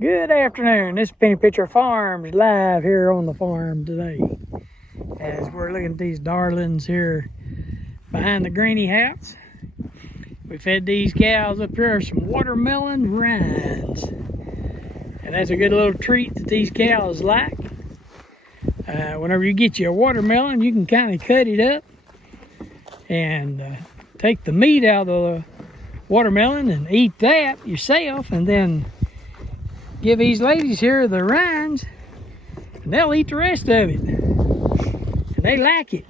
Good afternoon. This is Penny Pitcher Farms live here on the farm today. As we're looking at these darlings here behind the granny house. We fed these cows up here some watermelon rinds. And that's a good little treat that these cows like. Whenever you get you a watermelon, you can kind of cut it up and take the meat out of the watermelon and eat that yourself, and then give these ladies here the rinds and they'll eat the rest of it. And they like it.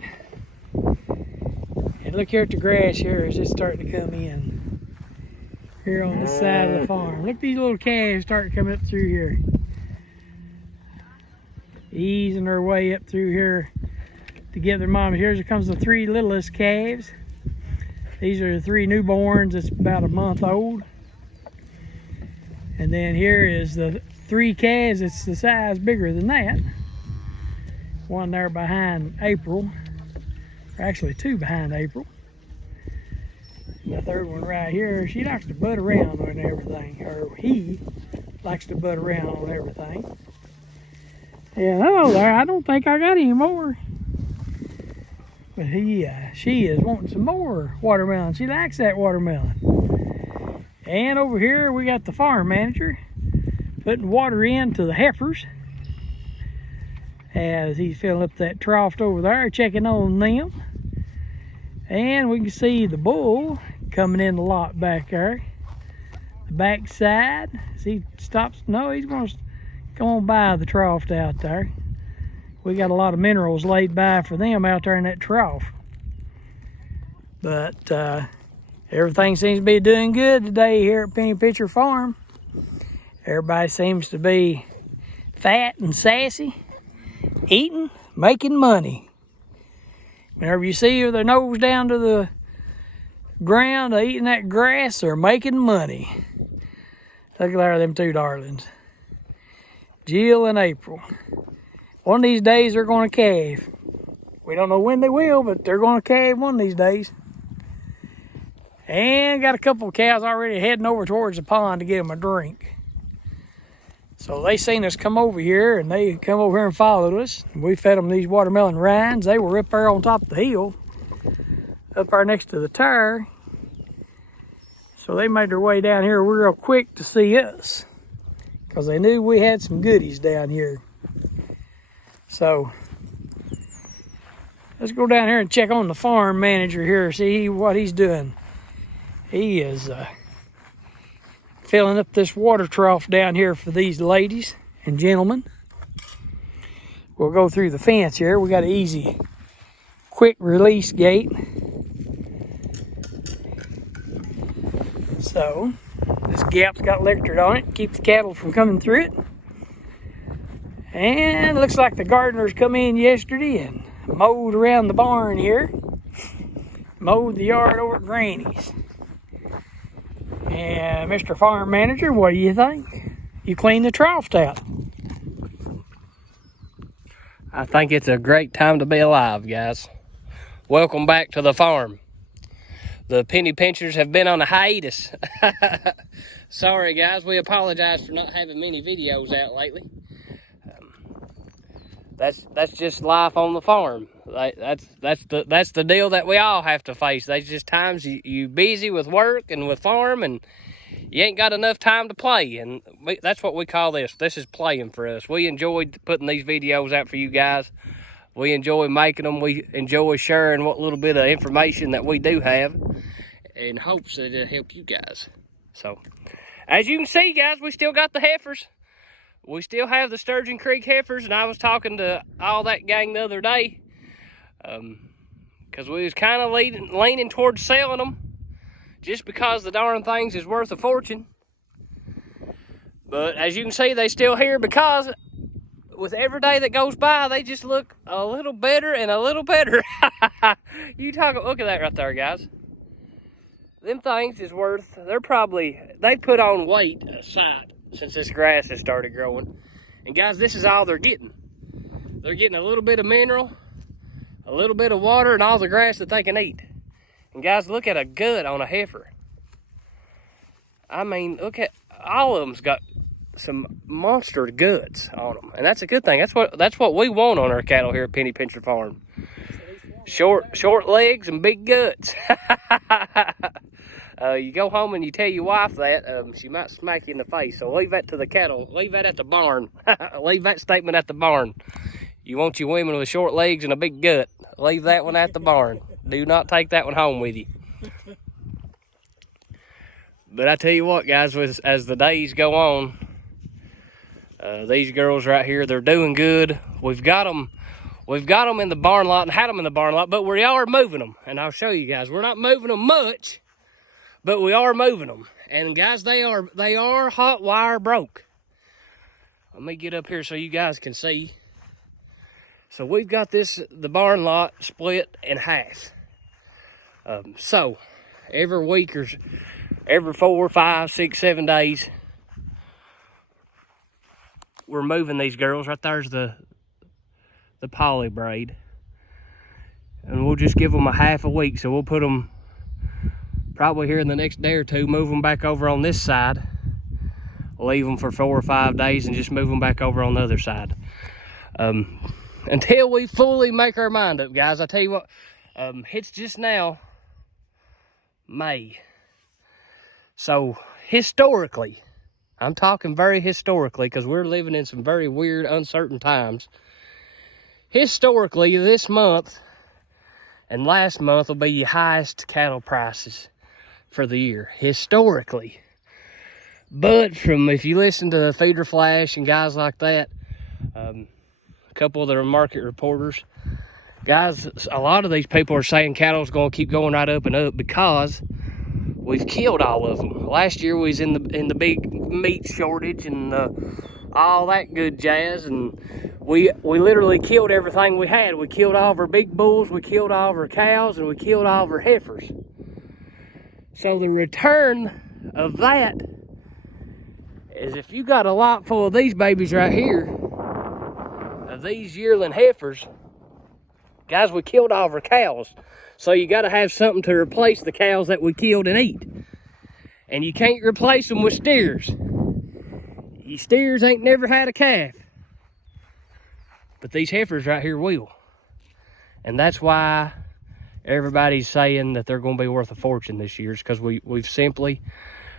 And look here at the grass here, it's just starting to come in here on the side of the farm. Look at these little calves starting to come up through here. Easing their way up through here to get their mama. Here comes the three littlest calves. These are the three newborns that's about a month old. And then here is the three calves that's the size bigger than that. One there behind April, or actually two behind April. And the third one right here, she likes to butt around on everything, or he likes to butt around on everything. Yeah, hello there, I don't think I got any more. But she is wanting some more watermelon. She likes that watermelon. And over here we got the farm manager putting water into the heifers as he's filling up that trough over there, checking on them. And we can see the bull coming in the lot back there. The back side, as he stops, no, he's going to come on by the trough out there. We got a lot of minerals laid by for them out there in that trough. But everything seems to be doing good today here at Penny Pitcher Farm. Everybody seems to be fat and sassy, eating, making money. Whenever you see their nose down to the ground, they're eating that grass, they're making money. Look at there, them two darlings. Jill and April. One of these days they're going to calve. We don't know when they will, but they're going to calve one of these days. And got a couple of cows already heading over towards the pond to get them a drink. So they seen us come over here, and they come over here and followed us. We fed them these watermelon rinds. They were up there on top of the hill, up there next to the tire. So they made their way down here real quick to see us, because they knew we had some goodies down here. So let's go down here and check on the farm manager here, see what he's doing. He is filling up this water trough down here for these ladies and gentlemen. We'll go through the fence here. We got an easy, quick release gate. So this gap's got electric on it, keep the cattle from coming through it. And it looks like the gardeners come in yesterday and mowed around the barn here. Mowed the yard over at Granny's. And Mr. Farm Manager, what do you think? You cleaned the trough out. I think it's a great time to be alive, guys. Welcome back to the farm. The penny pinchers have been on a hiatus. Sorry, guys. We apologize for not having many videos out lately. That's just life on the farm. That's the deal that we all have to face. There's just times you busy with work and with farm, and you ain't got enough time to play. And that's what we call this. This is playing for us. We enjoyed putting these videos out for you guys. We enjoy making them. We enjoy sharing what little bit of information that we do have, in hopes that it'll help you guys. So, as you can see, guys, we still got the heifers. We still have the Sturgeon Creek heifers, and I was talking to all that gang the other day, because we was kind of leaning towards selling them, just because the darn things is worth a fortune. But as you can see, they still here, because with every day that goes by, they just look a little better and a little better. Look at that right there, guys. Them things is worth, they put on weight a sight since this grass has started growing. And guys, this is all they're getting. They're getting a little bit of mineral, a little bit of water, and all the grass that they can eat. And guys, look at a gut on a heifer. I mean, look at, all of them's got some monster guts on them, and that's a good thing. That's what we want on our cattle here at Penny Pincher Farm. Short legs and big guts. You go home and you tell your wife that, she might smack you in the face. So leave that to the cattle. Leave that at the barn. Leave that statement at the barn. You want your women with short legs and a big gut. Leave that one at the barn. Do not take that one home with you. But I tell you what, guys, as the days go on, these girls right here, they're doing good. We've got them in the barn lot and had them in the barn lot, but we are moving them. And I'll show you guys. We're not moving them much, but we are moving them. And guys, they are hot wire broke. Let me get up here so you guys can see. So we've got the barn lot split in half. So every week or every 4, 5, 6, 7 days, we're moving these girls. Right there's the poly braid, and we'll just give them a half a week. So we'll put them probably here in the next day or two, move them back over on this side, leave them for 4 or 5 days, and just move them back over on the other side, until we fully make our mind up, guys. I tell you what, it's just now May, so historically, I'm talking very historically, because we're living in some very weird, uncertain times. Historically, this month and last month will be your highest cattle prices for the year, historically. But if you listen to the Feeder Flash and guys like that, a couple of the market reporters, guys, a lot of these people are saying cattle's going to keep going right up and up because we've killed all of them. Last year we was in the big meat shortage and all that good jazz, and we literally killed everything we had. We killed all of our big bulls, we killed all of our cows, and we killed all of our heifers. So the return of that is, if you got a lot full of these babies right here, of these yearling heifers, guys, we killed all of our cows. So you got to have something to replace the cows that we killed and eat. And you can't replace them with steers. Your steers ain't never had a calf. But these heifers right here will. And that's why everybody's saying that they're going to be worth a fortune this year, because we've simply,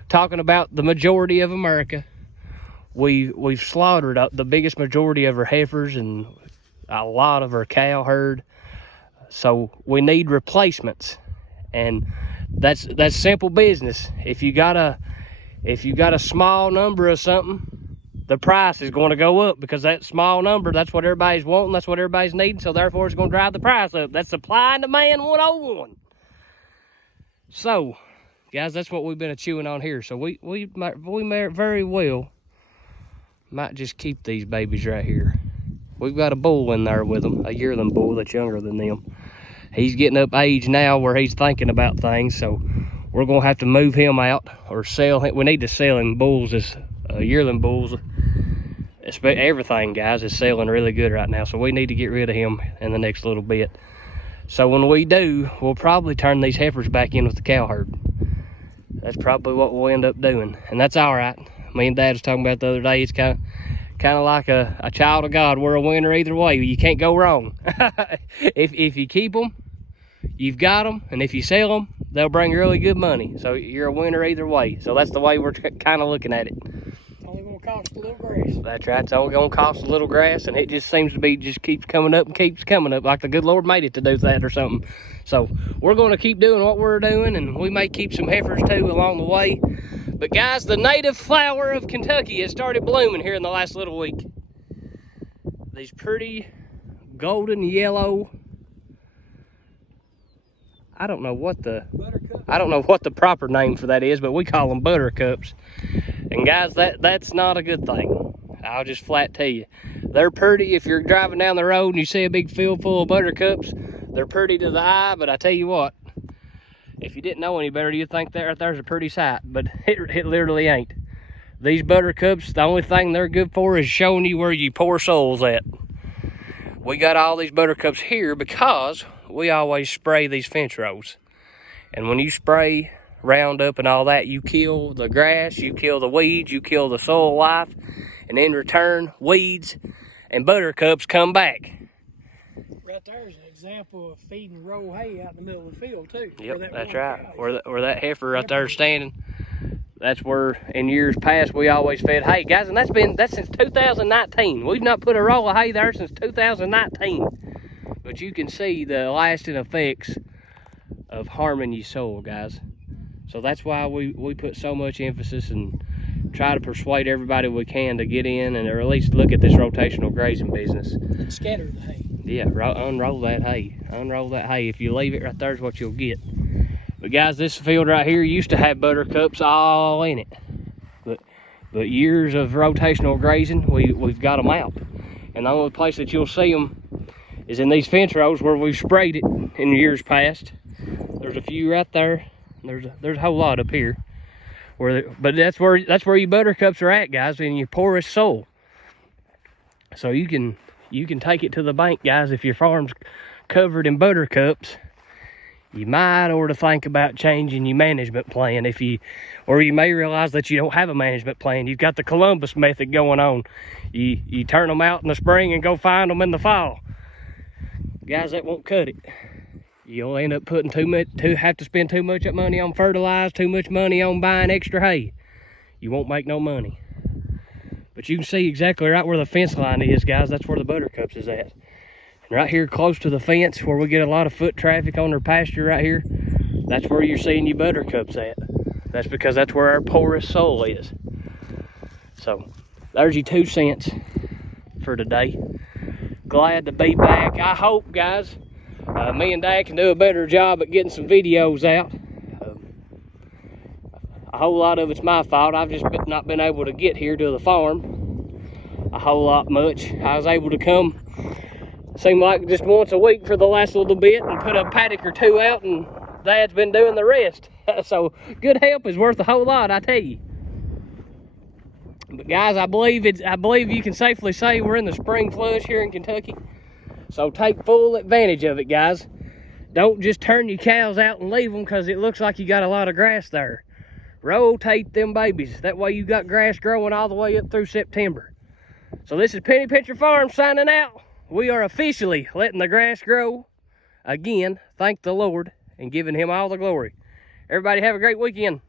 talking about the majority of America, we've slaughtered the biggest majority of our heifers and a lot of our cow herd. So we need replacements, and that's simple business. If you got a small number of something, the price is going to go up, because that small number, that's what everybody's wanting, that's what everybody's needing, so therefore it's going to drive the price up. That's supply and demand 101. So, guys, that's what we've been chewing on here. So we may very well might just keep these babies right here. We've got a bull in there with them, a yearling bull that's younger than them. He's getting up age now where he's thinking about things, so we're going to have to move him out or sell him. We need to sell him. Bulls is yearling bulls. Everything, guys, is selling really good right now, so we need to get rid of him in the next little bit. So when we do, we'll probably turn these heifers back in with the cow herd. That's probably what we'll end up doing, and that's all right. Me and Dad was talking about the other day. It's kind of like a child of God. We're a winner either way. You can't go wrong. If you keep them, you've got them, and if you sell them, they'll bring really good money. So you're a winner either way. So that's the way we're kind of looking at it. It's only going to cost a little grass. That's right. It's only going to cost a little grass, and it just seems to be just keeps coming up and keeps coming up, like the good Lord made it to do that or something. So we're going to keep doing what we're doing, and we may keep some heifers too along the way. But guys, the native flower of Kentucky has started blooming here in the last little week. These pretty golden yellow, I don't know what the proper name for that is, but we call them buttercups. And guys, that's not a good thing. I'll just flat tell you. They're pretty if you're driving down the road and you see a big field full of buttercups. They're pretty to the eye, but I tell you what, if you didn't know any better, you'd think that right there's a pretty sight, but it literally ain't. These buttercups, the only thing they're good for is showing you where you poor soul's at. We got all these buttercups here because we always spray these fence rows. And when you spray Roundup and all that. You kill the grass, you kill the weeds, you kill the soil life, and in return, weeds and buttercups come back. Right there's an example of feeding row hay out in the middle of the field too. Yep, that's right. Where that heifer right there standing. That's where in years past we always fed hay, guys, and that's since 2019. We've not put a roll of hay there since 2019. But you can see the lasting effects of harming your soil, guys. So that's why we put so much emphasis and try to persuade everybody we can to get in and or at least look at this rotational grazing business. And scatter the hay. Yeah, unroll that hay. Unroll that hay. If you leave it right there is what you'll get. But guys, this field right here used to have buttercups all in it. But years of rotational grazing, we've got them out. And the only place that you'll see them is in these fence rows where we've sprayed it in years past. There's a few right there. There's a whole lot up here. But that's where your buttercups are at, guys, in your porous soil. So you can take it to the bank, guys. If your farm's covered in buttercups, you might ought to think about changing your management plan. Or you may realize that you don't have a management plan. You've got the Columbus method going on. You turn them out in the spring and go find them in the fall. Guys, that won't cut it. You'll end up putting have to spend too much money on fertilizer, too much money on buying extra hay. You won't make no money. But you can see exactly right where the fence line is, guys. That's where the buttercups is at. And right here close to the fence where we get a lot of foot traffic on their pasture right here, that's where you're seeing your buttercups at. That's because that's where our porous soil is. So there's your 2 cents for today. Glad to be back. I hope, guys, me and Dad can do a better job at getting some videos out. A whole lot of it's my fault. I've just not been able to get here to the farm a whole lot much. I was able to come, seemed like just once a week for the last little bit and put a paddock or 2 out, and Dad's been doing the rest. So good help is worth a whole lot, I tell you. But guys, I believe you can safely say we're in the spring flush here in Kentucky. So take full advantage of it, guys. Don't just turn your cows out and leave them because it looks like you got a lot of grass there. Rotate them babies. That way you got grass growing all the way up through September. So this is Penny Pincher Farms signing out. We are officially letting the grass grow again. Thank the Lord and giving him all the glory. Everybody have a great weekend.